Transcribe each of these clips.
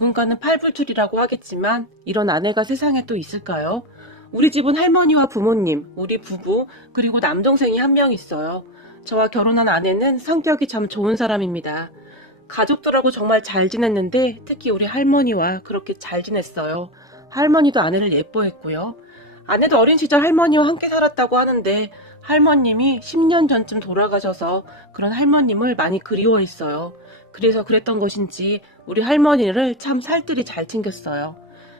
누군가는 팔불출이라고 하겠지만 이런 아내가 세상에 또 있을까요? 우리 집은 할머니와 부모님, 우리 부부, 그리고 남동생이 한 명 있어요. 저와 결혼한 아내는 성격이 참 좋은 사람입니다. 가족들하고 정말 잘 지냈는데 특히 우리 할머니와 그렇게 잘 지냈어요. 할머니도 아내를 예뻐했고요. 아내도 어린 시절 할머니와 함께 살았다고 하는데 할머님이 10년 전쯤 돌아가셔서 그런 할머님을 많이 그리워했어요. 그래서 그랬던 것인지 우리 할머니를 참 살뜰히 잘 챙겼어요.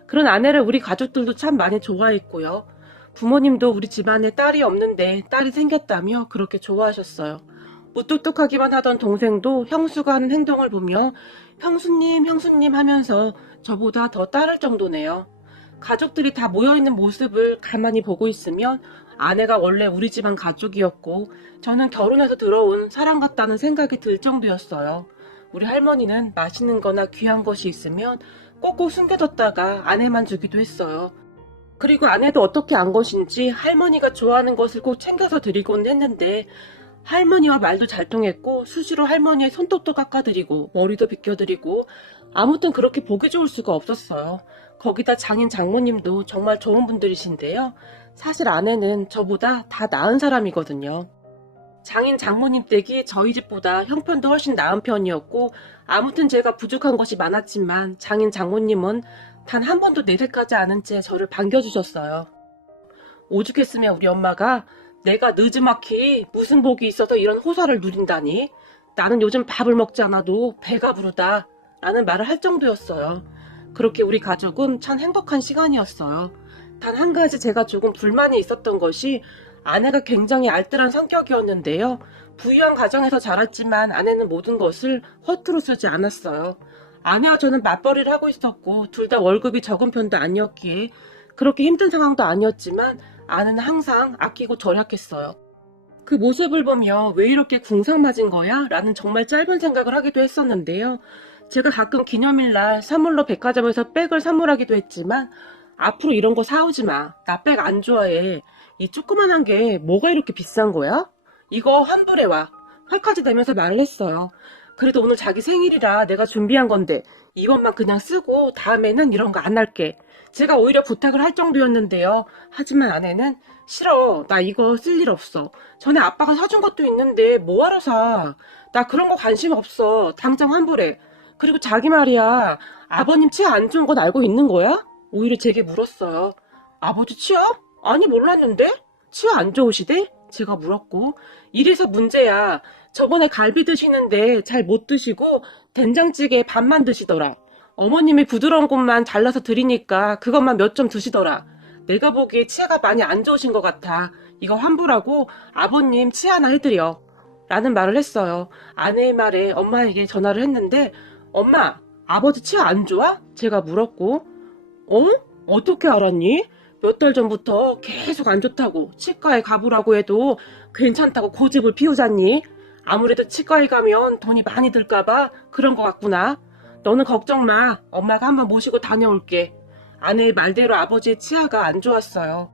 그런 아내를 우리 가족들도 참 많이 좋아했고요. 부모님도 우리 집안에 딸이 없는데 딸이 생겼다며 그렇게 좋아하셨어요. 무뚝뚝하기만 하던 동생도 형수가 하는 행동을 보며 형수님, 형수님 하면서 저보다 더 따를 정도네요. 가족들이 다 모여있는 모습을 가만히 보고 있으면 아내가 원래 우리 집안 가족이었고 저는 결혼해서 들어온 사람 같다는 생각이 들 정도였어요. 우리 할머니는 맛있는 거나 귀한 것이 있으면 꼭꼭 숨겨뒀다가 아내만 주기도 했어요. 그리고 아내도 어떻게 안 것인지 할머니가 좋아하는 것을 꼭 챙겨서 드리곤 했는데 할머니와 말도 잘 통했고 수시로 할머니의 손톱도 깎아드리고 머리도 빗겨드리고 아무튼 그렇게 보기 좋을 수가 없었어요. 거기다 장인 장모님도 정말 좋은 분들이신데요. 사실 아내는 저보다 다 나은 사람이거든요. 장인 장모님 댁이 저희 집보다 형편도 훨씬 나은 편이었고 아무튼 제가 부족한 것이 많았지만 장인 장모님은 단 한 번도 내색하지 않은 채 저를 반겨주셨어요. 오죽했으면 우리 엄마가 내가 늦지막히 무슨 복이 있어서 이런 호사를 누린다니? 나는 요즘 밥을 먹지 않아도 배가 부르다 라는 말을 할 정도였어요. 그렇게 우리 가족은 참 행복한 시간이었어요. 단 한 가지 제가 조금 불만이 있었던 것이 아내가 굉장히 알뜰한 성격이었는데요. 부유한 가정에서 자랐지만 아내는 모든 것을 허투루 쓰지 않았어요. 아내와 저는 맞벌이를 하고 있었고 둘 다 월급이 적은 편도 아니었기에 그렇게 힘든 상황도 아니었지만 아내는 항상 아끼고 절약했어요. 그 모습을 보며 왜 이렇게 궁상맞은 거야? 라는 정말 짧은 생각을 하기도 했었는데요. 제가 가끔 기념일날 선물로 백화점에서 백을 선물하기도 했지만 앞으로 이런 거 사오지 마. 나 백 안 좋아해. 이 조그만한 게 뭐가 이렇게 비싼 거야? 이거 환불해 와. 화까지 내면서 말을 했어요. 그래도 오늘 자기 생일이라 내가 준비한 건데 이번만 그냥 쓰고 다음에는 이런 거 안 할게. 제가 오히려 부탁을 할 정도였는데요. 하지만 아내는 싫어. 나 이거 쓸 일 없어. 전에 아빠가 사준 것도 있는데 뭐하러 사. 나 그런 거 관심 없어. 당장 환불해. 그리고 자기 말이야. 아버님 치아 안 좋은 건 알고 있는 거야? 오히려 제게 물었어요. 아버지 치아? 아니 몰랐는데? 치아 안 좋으시대? 제가 물었고 이래서 문제야. 저번에 갈비 드시는데 잘 못 드시고 된장찌개 반만 드시더라. 어머님이 부드러운 곳만 잘라서 드리니까 그것만 몇 점 드시더라. 내가 보기에 치아가 많이 안 좋으신 것 같아. 이거 환불하고 아버님 치아나 해드려. 라는 말을 했어요. 아내의 말에 엄마에게 전화를 했는데 엄마, 아버지 치아 안 좋아? 제가 물었고 어? 어떻게 알았니? 몇 달 전부터 계속 안 좋다고 치과에 가보라고 해도 괜찮다고 고집을 피우잖니? 아무래도 치과에 가면 돈이 많이 들까봐 그런 것 같구나. 너는 걱정 마. 엄마가 한번 모시고 다녀올게. 아내의 말대로 아버지의 치아가 안 좋았어요.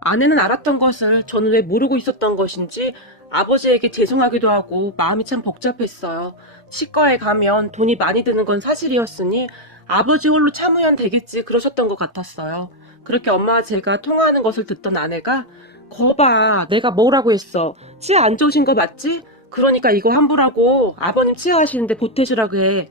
아내는 알았던 것을 저는 왜 모르고 있었던 것인지 아버지에게 죄송하기도 하고 마음이 참 복잡했어요. 치과에 가면 돈이 많이 드는 건 사실이었으니 아버지 홀로 참으면 되겠지 그러셨던 것 같았어요. 그렇게 엄마와 제가 통화하는 것을 듣던 아내가 거봐 내가 뭐라고 했어. 치아 안 좋으신 거 맞지? 그러니까 이거 환불하고 아버님 치아 하시는데 보태주라고 해.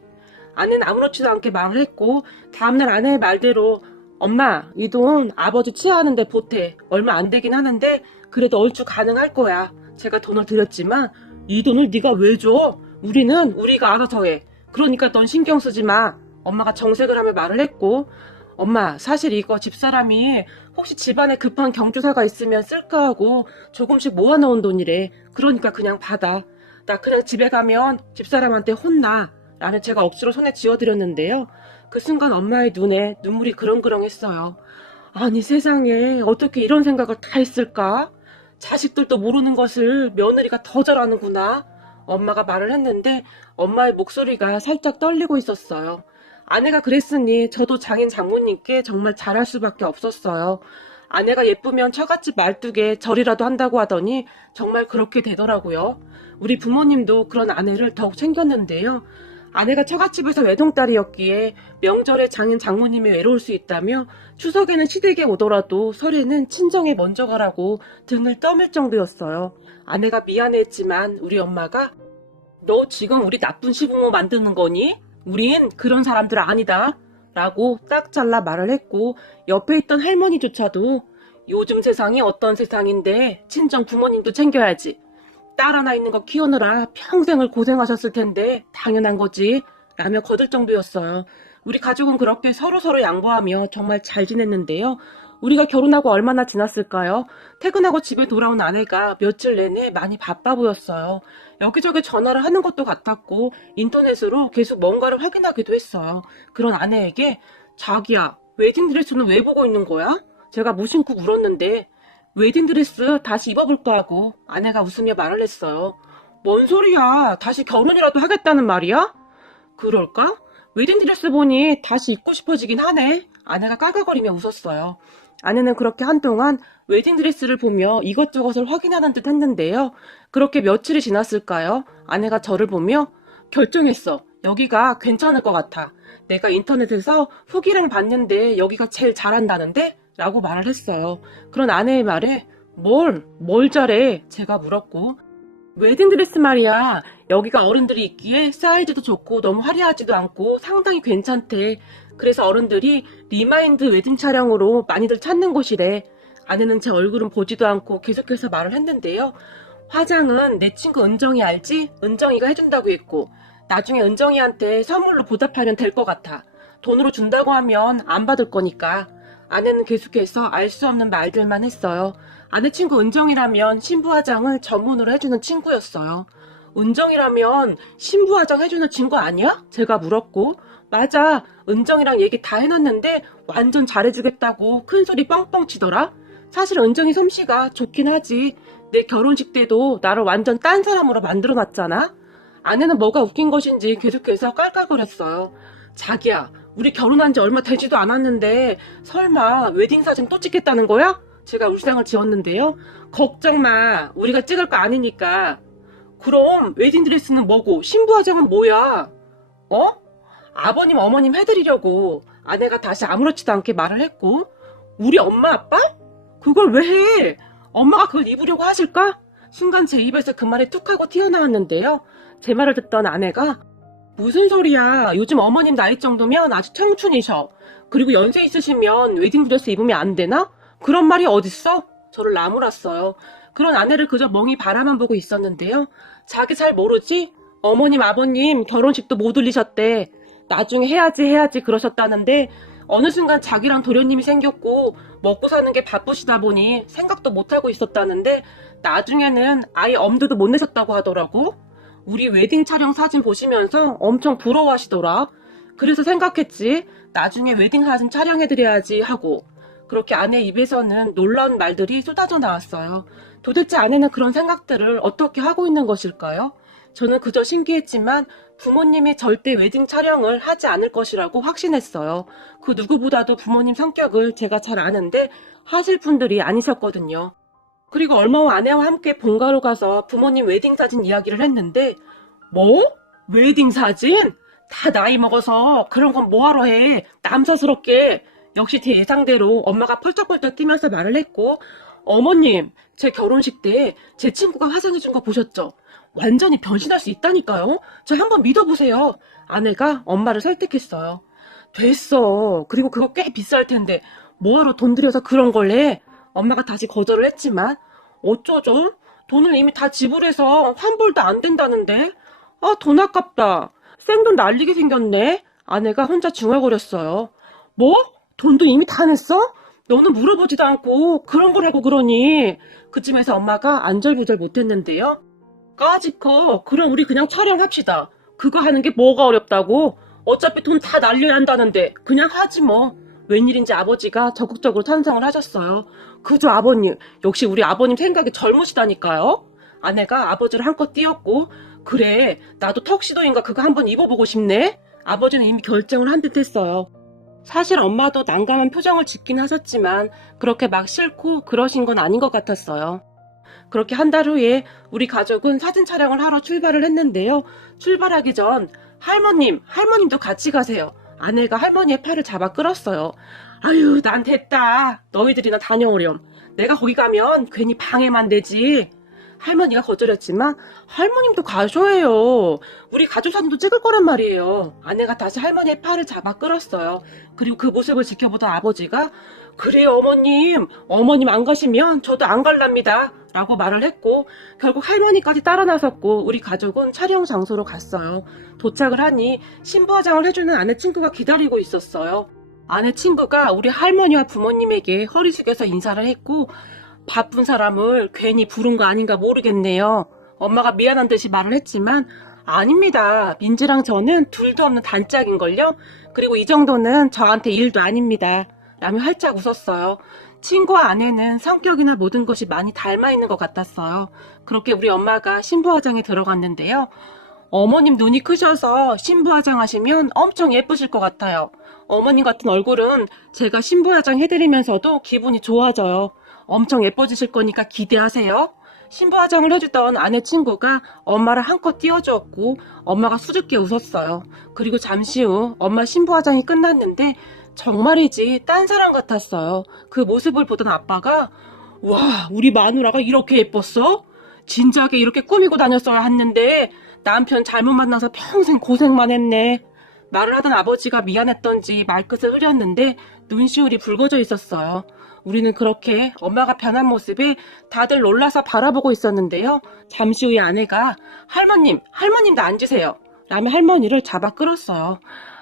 아내는 아무렇지도 않게 말을 했고 다음날 아내의 말대로 엄마 이 돈 아버지 치아하는데 보태. 얼마 안 되긴 하는데 그래도 얼추 가능할 거야. 제가 돈을 드렸지만 이 돈을 네가 왜 줘? 우리는 우리가 알아서 해. 그러니까 넌 신경 쓰지 마. 엄마가 정색을 하며 말을 했고 엄마 사실 이거 집사람이 혹시 집안에 급한 경조사가 있으면 쓸까 하고 조금씩 모아놓은 돈이래. 그러니까 그냥 받아. 나 그냥 집에 가면 집사람한테 혼나. 라는 제가 억지로 손에 쥐어드렸는데요. 그 순간 엄마의 눈에 눈물이 그렁그렁했어요. 아니 세상에 어떻게 이런 생각을 다 했을까? 자식들도 모르는 것을 며느리가 더 잘하는구나. 엄마가 말을 했는데 엄마의 목소리가 살짝 떨리고 있었어요. 아내가 그랬으니 저도 장인 장모님께 정말 잘할 수밖에 없었어요. 아내가 예쁘면 처갓집 말뚝에 절이라도 한다고 하더니 정말 그렇게 되더라고요. 우리 부모님도 그런 아내를 더욱 챙겼는데요. 아내가 처갓집에서 외동딸이었기에 명절에 장인 장모님이 외로울 수 있다며 추석에는 시댁에 오더라도 설에는 친정에 먼저 가라고 등을 떠밀 정도였어요. 아내가 미안해했지만 우리 엄마가 너 지금 우리 나쁜 시부모 만드는 거니? 우린 그런 사람들 아니다 라고 딱 잘라 말을 했고, 옆에 있던 할머니조차도 요즘 세상이 어떤 세상인데 친정 부모님도 챙겨야지. 딸 하나 있는 거 키우느라 평생을 고생하셨을 텐데 당연한 거지 라며 거들 정도였어요. 우리 가족은 그렇게 서로서로 양보하며 정말 잘 지냈는데요. 우리가 결혼하고 얼마나 지났을까요? 퇴근하고 집에 돌아온 아내가 며칠 내내 많이 바빠 보였어요. 여기저기 전화를 하는 것도 같았고 인터넷으로 계속 뭔가를 확인하기도 했어요. 그런 아내에게 자기야, 웨딩드레스는 왜 보고 있는 거야? 제가 무심코 물었는데 웨딩드레스 다시 입어볼까 하고 아내가 웃으며 말을 했어요. 뭔 소리야? 다시 결혼이라도 하겠다는 말이야? 그럴까? 웨딩드레스 보니 다시 입고 싶어지긴 하네. 아내가 깔깔거리며 웃었어요. 아내는 그렇게 한동안 웨딩드레스를 보며 이것저것을 확인하는 듯 했는데요. 그렇게 며칠이 지났을까요? 아내가 저를 보며 결정했어. 여기가 괜찮을 것 같아. 내가 인터넷에서 후기를 봤는데 여기가 제일 잘한다는데? 라고 말을 했어요. 그런 아내의 말에 뭘 잘해? 제가 물었고, 웨딩드레스 말이야. 여기가 어른들이 입기에 사이즈도 좋고 너무 화려하지도 않고 상당히 괜찮대. 그래서 어른들이 리마인드 웨딩 촬영으로 많이들 찾는 곳이래. 아내는 제 얼굴은 보지도 않고 계속해서 말을 했는데요. 화장은 내 친구 은정이 알지? 은정이가 해준다고 했고 나중에 은정이한테 선물로 보답하면 될 것 같아. 돈으로 준다고 하면 안 받을 거니까. 아내는 계속해서 알 수 없는 말들만 했어요. 아내 친구 은정이라면 신부 화장을 전문으로 해주는 친구였어요. 은정이라면 신부 화장 해주는 친구 아니야? 제가 물었고, 맞아. 은정이랑 얘기 다 해놨는데 완전 잘해주겠다고 큰소리 뻥뻥 치더라. 사실 은정이 솜씨가 좋긴 하지. 내 결혼식 때도 나를 완전 딴 사람으로 만들어놨잖아. 아내는 뭐가 웃긴 것인지 계속해서 깔깔거렸어요. 자기야, 우리 결혼한 지 얼마 되지도 않았는데 설마 웨딩 사진 또 찍겠다는 거야? 제가 울상을 지었는데요. 걱정 마. 우리가 찍을 거 아니니까. 그럼 웨딩드레스는 뭐고 신부 화장은 뭐야? 어? 아버님 어머님 해드리려고. 아내가 다시 아무렇지도 않게 말을 했고, 우리 엄마 아빠? 그걸 왜 해? 엄마가 그걸 입으려고 하실까? 순간 제 입에서 그 말이 툭 하고 튀어나왔는데요. 제 말을 듣던 아내가 무슨 소리야. 요즘 어머님 나이 정도면 아주 청춘이셔. 그리고 연세 있으시면 웨딩드레스 입으면 안 되나? 그런 말이 어딨어? 저를 나무랐어요. 그런 아내를 그저 멍이 바라만 보고 있었는데요. 자기 잘 모르지? 어머님 아버님 결혼식도 못 올리셨대. 나중에 해야지 그러셨다는데 어느 순간 자기랑 도련님이 생겼고 먹고 사는 게 바쁘시다 보니 생각도 못하고 있었다는데 나중에는 아예 엄두도 못 내셨다고 하더라고. 우리 웨딩 촬영 사진 보시면서 엄청 부러워하시더라. 그래서 생각했지. 나중에 웨딩 사진 촬영해드려야지 하고. 그렇게 아내 입에서는 놀라운 말들이 쏟아져 나왔어요. 도대체 아내는 그런 생각들을 어떻게 하고 있는 것일까요? 저는 그저 신기했지만 부모님이 절대 웨딩 촬영을 하지 않을 것이라고 확신했어요. 그 누구보다도 부모님 성격을 제가 잘 아는데 하실 분들이 아니셨거든요. 그리고 얼마 후 아내와 함께 본가로 가서 부모님 웨딩 사진 이야기를 했는데 뭐? 웨딩 사진? 다 나이 먹어서 그런 건 뭐하러 해? 남사스럽게. 역시 제 예상대로 엄마가 펄쩍펄쩍 뛰면서 말을 했고, 어머님, 제 결혼식 때 제 친구가 화장해준 거 보셨죠? 완전히 변신할 수 있다니까요. 저 한번 믿어보세요. 아내가 엄마를 설득했어요. 됐어. 그리고 그거 꽤 비쌀 텐데 뭐하러 돈 들여서 그런 걸 해? 엄마가 다시 거절을 했지만 어쩌죠? 돈을 이미 다 지불해서 환불도 안 된다는데. 아, 돈 아깝다. 생돈 날리게 생겼네. 아내가 혼자 중얼거렸어요. 뭐? 돈도 이미 다 냈어? 너는 물어보지도 않고 그런 걸 하고 그러니. 그쯤에서 엄마가 안절부절 못했는데요. 까짓거. 그럼 우리 그냥 촬영합시다. 그거 하는 게 뭐가 어렵다고? 어차피 돈 다 날려야 한다는데 그냥 하지 뭐. 웬일인지 아버지가 적극적으로 찬성을 하셨어요. 그죠 아버님. 역시 우리 아버님 생각이 젊으시다니까요. 아내가 아버지를 한껏 띄웠고, 그래 나도 턱시도인가 그거 한번 입어보고 싶네. 아버지는 이미 결정을 한 듯 했어요. 사실 엄마도 난감한 표정을 짓긴 하셨지만 그렇게 막 싫고 그러신 건 아닌 것 같았어요. 그렇게 한 달 후에 우리 가족은 사진 촬영을 하러 출발을 했는데요. 출발하기 전 할머님도 같이 가세요. 아내가 할머니의 팔을 잡아 끌었어요. 아유, 난 됐다. 너희들이나 다녀오렴. 내가 거기 가면 괜히 방해만 되지. 할머니가 거절했지만 할머님도 가셔야 해요. 우리 가족 사진도 찍을 거란 말이에요. 아내가 다시 할머니의 팔을 잡아 끌었어요. 그리고 그 모습을 지켜보던 아버지가 그래요 어머님 안 가시면 저도 안 갈랍니다 라고 말을 했고 결국 할머니까지 따라 나섰고 우리 가족은 촬영 장소로 갔어요. 도착을 하니 신부 화장을 해주는 아내 친구가 기다리고 있었어요. 아내 친구가 우리 할머니와 부모님에게 허리 숙여서 인사를 했고 바쁜 사람을 괜히 부른 거 아닌가 모르겠네요. 엄마가 미안한 듯이 말을 했지만 아닙니다. 민지랑 저는 둘도 없는 단짝인걸요. 그리고 이 정도는 저한테 일도 아닙니다. 라며 활짝 웃었어요. 친구와 아내는 성격이나 모든 것이 많이 닮아 있는 것 같았어요. 그렇게 우리 엄마가 신부 화장에 들어갔는데요. 어머님 눈이 크셔서 신부 화장하시면 엄청 예쁘실 것 같아요. 어머님 같은 얼굴은 제가 신부 화장 해드리면서도 기분이 좋아져요. 엄청 예뻐지실 거니까 기대하세요. 신부 화장을 해주던 아내 친구가 엄마를 한껏 띄워주었고 엄마가 수줍게 웃었어요. 그리고 잠시 후 엄마 신부 화장이 끝났는데 정말이지 딴 사람 같았어요. 그 모습을 보던 아빠가 와, 우리 마누라가 이렇게 예뻤어? 진작에 이렇게 꾸미고 다녔어야 했는데 남편 잘못 만나서 평생 고생만 했네. 말을 하던 아버지가 미안했던지 말끝을 흐렸는데 눈시울이 붉어져 있었어요. 우리는 그렇게 엄마가 변한 모습에 다들 놀라서 바라보고 있었는데요. 잠시 후에 아내가 할머님도 앉으세요. 라며 할머니를 잡아 끌었어요.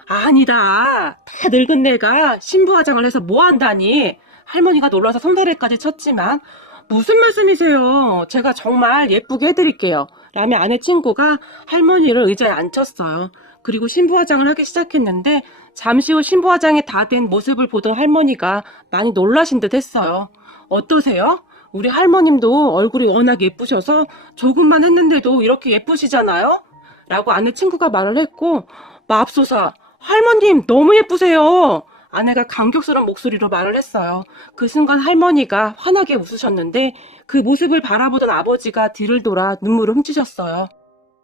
아니다. 다 늙은 내가 신부 화장을 해서 뭐 한다니. 할머니가 놀라서 손사래까지 쳤지만 무슨 말씀이세요. 제가 정말 예쁘게 해드릴게요. 라며 아내 친구가 할머니를 의자에 앉혔어요. 그리고 신부 화장을 하기 시작했는데 잠시 후 신부 화장이 다 된 모습을 보던 할머니가 많이 놀라신 듯 했어요. 어떠세요? 우리 할머님도 얼굴이 워낙 예쁘셔서 조금만 했는데도 이렇게 예쁘시잖아요? 라고 아내 친구가 말을 했고 맙소사 할머님 너무 예쁘세요. 아내가 감격스러운 목소리로 말을 했어요. 그 순간 할머니가 환하게 웃으셨는데 그 모습을 바라보던 아버지가 뒤를 돌아 눈물을 훔치셨어요.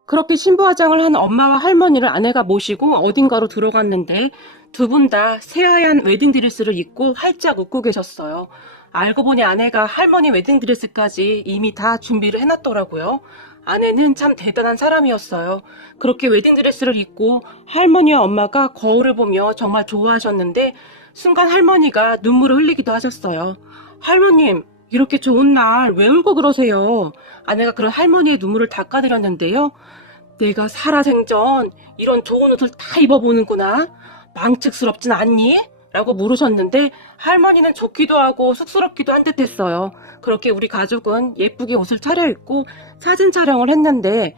그렇게 신부 화장을 한 엄마와 할머니를 아내가 모시고 어딘가로 들어갔는데 두 분 다 새하얀 웨딩드레스를 입고 활짝 웃고 계셨어요. 알고 보니 아내가 할머니 웨딩드레스까지 이미 다 준비를 해놨더라고요. 아내는 참 대단한 사람이었어요. 그렇게 웨딩드레스를 입고 할머니와 엄마가 거울을 보며 정말 좋아하셨는데 순간 할머니가 눈물을 흘리기도 하셨어요. 할머님, 이렇게 좋은 날 왜 울고 그러세요? 아내가 그런 할머니의 눈물을 닦아드렸는데요. 내가 살아생전 이런 좋은 옷을 다 입어보는구나. 망측스럽진 않니? 라고 물으셨는데 할머니는 좋기도 하고 쑥스럽기도 한 듯 했어요. 그렇게 우리 가족은 예쁘게 옷을 차려입고 사진 촬영을 했는데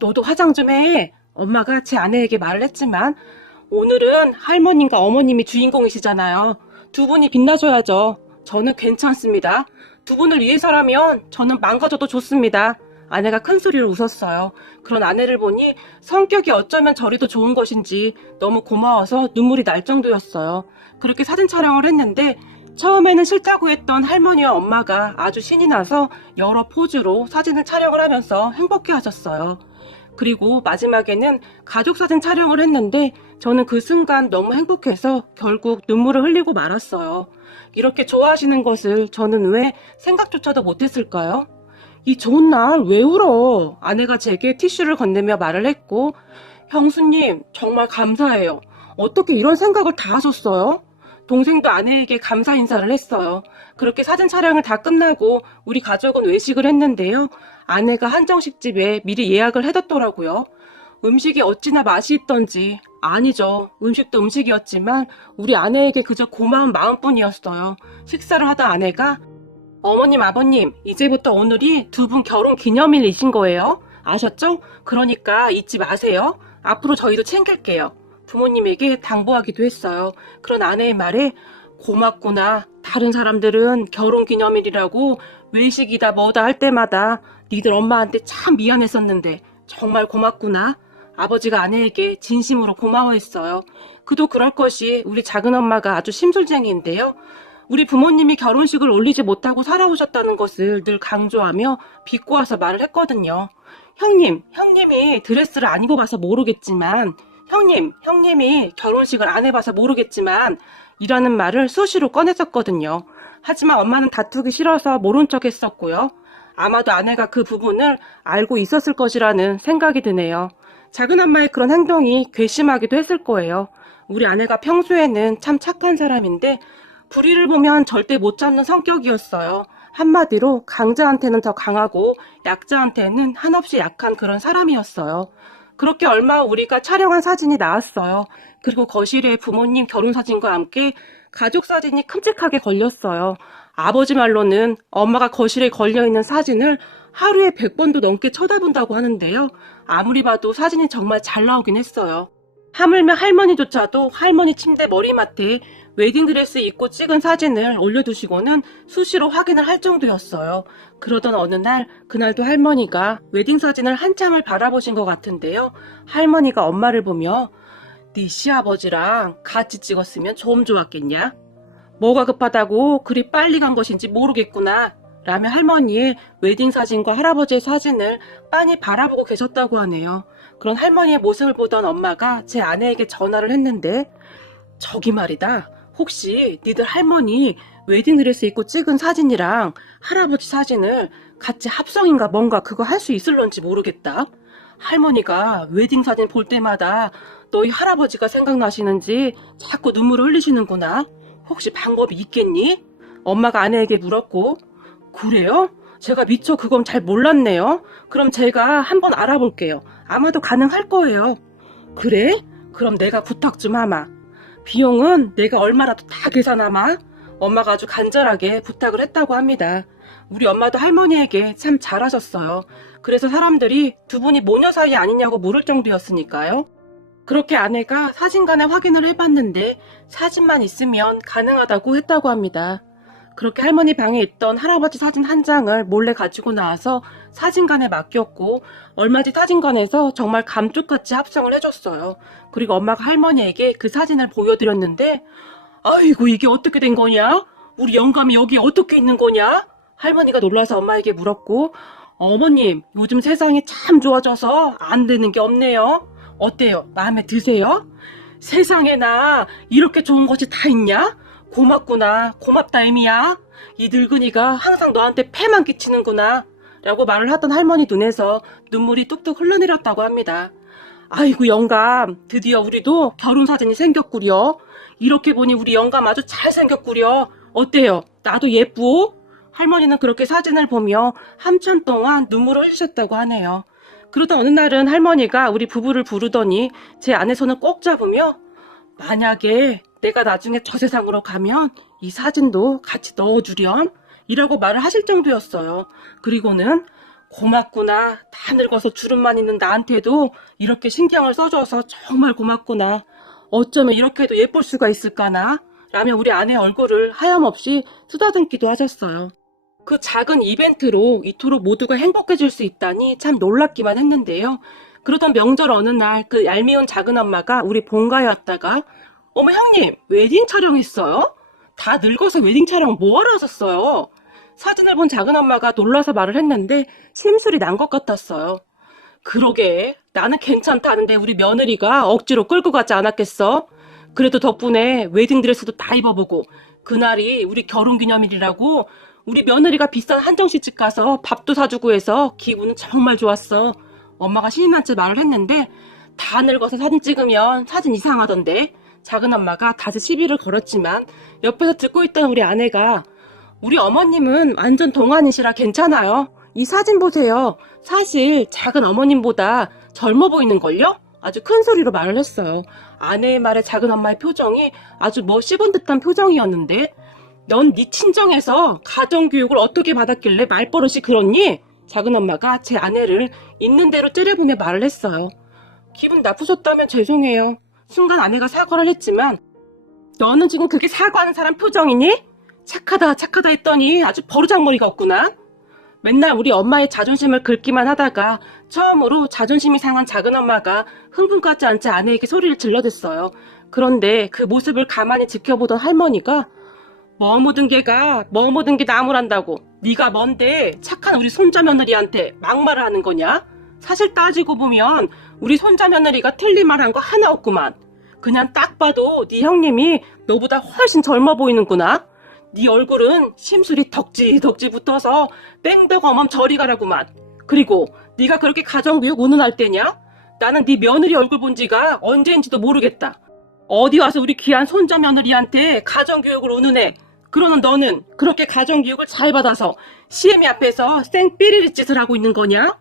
너도 화장 좀 해. 엄마가 제 아내에게 말을 했지만 오늘은 할머님과 어머님이 주인공이시잖아요. 두 분이 빛나셔야죠. 저는 괜찮습니다. 두 분을 위해서라면 저는 망가져도 좋습니다. 아내가 큰 소리로 웃었어요. 그런 아내를 보니 성격이 어쩌면 저리 더 좋은 것인지 너무 고마워서 눈물이 날 정도였어요. 그렇게 사진 촬영을 했는데 처음에는 싫다고 했던 할머니와 엄마가 아주 신이 나서 여러 포즈로 사진을 촬영을 하면서 행복해 하셨어요. 그리고 마지막에는 가족 사진 촬영을 했는데 저는 그 순간 너무 행복해서 결국 눈물을 흘리고 말았어요. 이렇게 좋아하시는 것을 저는 왜 생각조차도 못했을까요? 이 좋은 날 왜 울어? 아내가 제게 티슈를 건네며 말을 했고 형수님 정말 감사해요. 어떻게 이런 생각을 다 하셨어요? 동생도 아내에게 감사 인사를 했어요. 그렇게 사진 촬영을 다 끝나고 우리 가족은 외식을 했는데요. 아내가 한정식집에 미리 예약을 해뒀더라고요. 음식이 어찌나 맛이 있던지 아니죠. 음식도 음식이었지만 우리 아내에게 그저 고마운 마음뿐이었어요. 식사를 하다 아내가 어머님 아버님 이제부터 오늘이 두 분 결혼 기념일이신 거예요. 아셨죠? 그러니까 잊지 마세요. 앞으로 저희도 챙길게요. 부모님에게 당부하기도 했어요. 그런 아내의 말에 고맙구나. 다른 사람들은 결혼 기념일이라고 외식이다 뭐다 할 때마다 니들 엄마한테 참 미안했었는데 정말 고맙구나. 아버지가 아내에게 진심으로 고마워했어요. 그도 그럴 것이 우리 작은엄마가 아주 심술쟁이인데요. 우리 부모님이 결혼식을 올리지 못하고 살아오셨다는 것을 늘 강조하며 비꼬아서 말을 했거든요. 형님이 드레스를 안 입어봐서 모르겠지만, 형님이 결혼식을 안 해봐서 모르겠지만, 이라는 말을 수시로 꺼냈었거든요. 하지만 엄마는 다투기 싫어서 모른 척 했었고요. 아마도 아내가 그 부분을 알고 있었을 것이라는 생각이 드네요. 작은 엄마의 그런 행동이 괘씸하기도 했을 거예요. 우리 아내가 평소에는 참 착한 사람인데 불의를 보면 절대 못 참는 성격이었어요. 한마디로 강자한테는 더 강하고 약자한테는 한없이 약한 그런 사람이었어요. 그렇게 얼마 후 우리가 촬영한 사진이 나왔어요. 그리고 거실에 부모님 결혼 사진과 함께 가족 사진이 큼직하게 걸렸어요. 아버지 말로는 엄마가 거실에 걸려있는 사진을 하루에 100번도 넘게 쳐다본다고 하는데요. 아무리 봐도 사진이 정말 잘 나오긴 했어요. 하물며 할머니조차도 할머니 침대 머리맡에 웨딩드레스 입고 찍은 사진을 올려두시고는 수시로 확인을 할 정도였어요. 그러던 어느 날, 그날도 할머니가 웨딩 사진을 한참을 바라보신 것 같은데요. 할머니가 엄마를 보며 네 시아버지랑 같이 찍었으면 좀 좋았겠냐? 뭐가 급하다고 그리 빨리 간 것인지 모르겠구나 라며 할머니의 웨딩 사진과 할아버지의 사진을 빤히 바라보고 계셨다고 하네요. 그런 할머니의 모습을 보던 엄마가 제 아내에게 전화를 했는데, 저기 말이다, 혹시 니들 할머니 웨딩드레스 입고 찍은 사진이랑 할아버지 사진을 같이 합성인가 뭔가 그거 할 수 있을런지 모르겠다. 할머니가 웨딩 사진 볼 때마다 너희 할아버지가 생각나시는지 자꾸 눈물을 흘리시는구나. 혹시 방법이 있겠니? 엄마가 아내에게 물었고, 그래요? 제가 미처 그건 잘 몰랐네요. 그럼 제가 한번 알아볼게요. 아마도 가능할 거예요. 그래? 그럼 내가 부탁 좀 하마. 비용은 내가 얼마라도 다 계산하마. 엄마가 아주 간절하게 부탁을 했다고 합니다. 우리 엄마도 할머니에게 참 잘하셨어요. 그래서 사람들이 두 분이 모녀 사이 아니냐고 물을 정도였으니까요. 그렇게 아내가 사진관에 확인을 해봤는데 사진만 있으면 가능하다고 했다고 합니다. 그렇게 할머니 방에 있던 할아버지 사진 한 장을 몰래 가지고 나와서 사진관에 맡겼고, 얼마 뒤 사진관에서 정말 감쪽같이 합성을 해줬어요. 그리고 엄마가 할머니에게 그 사진을 보여드렸는데, 아이고 이게 어떻게 된 거냐? 우리 영감이 여기 어떻게 있는 거냐? 할머니가 놀라서 엄마에게 물었고, 어머님 요즘 세상이 참 좋아져서 안 되는 게 없네요. 어때요? 마음에 드세요? 세상에나 이렇게 좋은 것이 다 있냐? 고맙구나. 고맙다 애미야. 이 늙은이가 항상 너한테 패만 끼치는구나 라고 말을 하던 할머니 눈에서 눈물이 뚝뚝 흘러내렸다고 합니다. 아이고 영감, 드디어 우리도 결혼사진이 생겼구려. 이렇게 보니 우리 영감 아주 잘생겼구려. 어때요? 나도 예쁘오? 할머니는 그렇게 사진을 보며 한참 동안 눈물을 흘리셨다고 하네요. 그러던 어느 날은 할머니가 우리 부부를 부르더니 제 아내 손을 꼭 잡으며, 만약에 내가 나중에 저 세상으로 가면 이 사진도 같이 넣어주렴 이라고 말을 하실 정도였어요. 그리고는 고맙구나. 다 늙어서 주름만 있는 나한테도 이렇게 신경을 써줘서 정말 고맙구나. 어쩌면 이렇게도 예쁠 수가 있을까나 라며 우리 아내의 얼굴을 하염없이 쓰다듬기도 하셨어요. 그 작은 이벤트로 이토록 모두가 행복해질 수 있다니 참 놀랍기만 했는데요. 그러던 명절 어느 날 그 얄미운 작은 엄마가 우리 본가에 왔다가, 어머 형님 웨딩 촬영했어요? 다 늙어서 웨딩 촬영 뭐하러 하셨어요? 사진을 본 작은 엄마가 놀라서 말을 했는데 심술이 난 것 같았어요. 그러게 나는 괜찮다는데 우리 며느리가 억지로 끌고 가지 않았겠어? 그래도 덕분에 웨딩드레스도 다 입어보고 그날이 우리 결혼기념일이라고 우리 며느리가 비싼 한정식집 가서 밥도 사주고 해서 기분은 정말 좋았어. 엄마가 신이 난 채 말을 했는데, 다 늙어서 사진 찍으면 사진 이상하던데. 작은 엄마가 다시 시비를 걸었지만 옆에서 듣고 있던 우리 아내가, 우리 어머님은 완전 동안이시라 괜찮아요. 이 사진 보세요. 사실 작은 어머님보다 젊어 보이는걸요? 아주 큰 소리로 말을 했어요. 아내의 말에 작은 엄마의 표정이 아주 뭐 씹은 듯한 표정이었는데, 넌 네 친정에서 가정교육을 어떻게 받았길래 말버릇이 그렇니? 작은 엄마가 제 아내를 있는 대로 째려보며 말을 했어요. 기분 나쁘셨다면 죄송해요. 순간 아내가 사과를 했지만, 너는 지금 그게 사과하는 사람 표정이니? 착하다 했더니 아주 버르장머리가 없구나. 맨날 우리 엄마의 자존심을 긁기만 하다가 처음으로 자존심이 상한 작은 엄마가 흥분까지 않자 아내에게 소리를 질러댔어요. 그런데 그 모습을 가만히 지켜보던 할머니가, 뭐 묻은 개가 뭐 묻은 게 나무란다고. 네가 뭔데 착한 우리 손자 며느리한테 막말을 하는 거냐? 사실 따지고 보면 우리 손자 며느리가 틀린 말 한 거 하나 없구만. 그냥 딱 봐도 네 형님이 너보다 훨씬 젊어 보이는구나. 네 얼굴은 심술이 덕지덕지 붙어서 뺑덕어멈 저리 가라구만. 그리고 네가 그렇게 가정교육 운운할 때냐? 나는 네 며느리 얼굴 본 지가 언제인지도 모르겠다. 어디 와서 우리 귀한 손자 며느리한테 가정교육을 운운해. 그러는 너는 그렇게 가정교육을 잘 받아서 시애미 앞에서 생삐리리 짓을 하고 있는 거냐?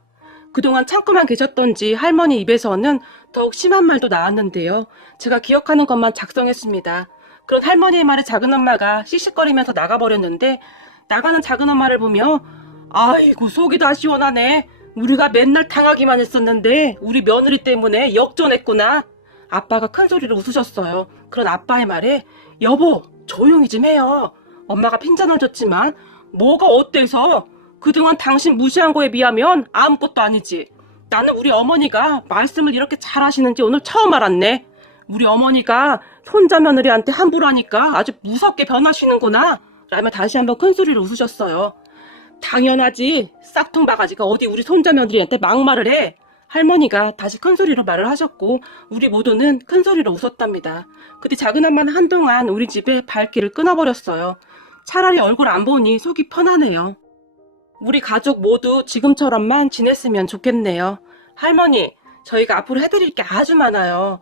그동안 참고만 계셨던지 할머니 입에서는 더욱 심한 말도 나왔는데요. 제가 기억하는 것만 작성했습니다. 그런 할머니의 말에 작은엄마가 씩씩거리면서 나가버렸는데, 나가는 작은엄마를 보며 아이고 속이 다 시원하네. 우리가 맨날 당하기만 했었는데 우리 며느리 때문에 역전했구나. 아빠가 큰 소리로 웃으셨어요. 그런 아빠의 말에 여보 조용히 좀 해요. 엄마가 핀잔을 줬지만 뭐가 어때서? 그동안 당신 무시한 거에 비하면 아무것도 아니지. 나는 우리 어머니가 말씀을 이렇게 잘 하시는지 오늘 처음 알았네. 우리 어머니가 손자 며느리한테 함부로 하니까 아주 무섭게 변하시는구나. 라며 다시 한번 큰 소리로 웃으셨어요. 당연하지. 싹퉁 바가지가 어디 우리 손자 며느리한테 막말을 해. 할머니가 다시 큰 소리로 말을 하셨고 우리 모두는 큰 소리로 웃었답니다. 그때 작은엄마는 한동안 우리 집에 발길을 끊어버렸어요. 차라리 얼굴 안 보니 속이 편하네요. 우리 가족 모두 지금처럼만 지냈으면 좋겠네요. 할머니, 저희가 앞으로 해드릴 게 아주 많아요.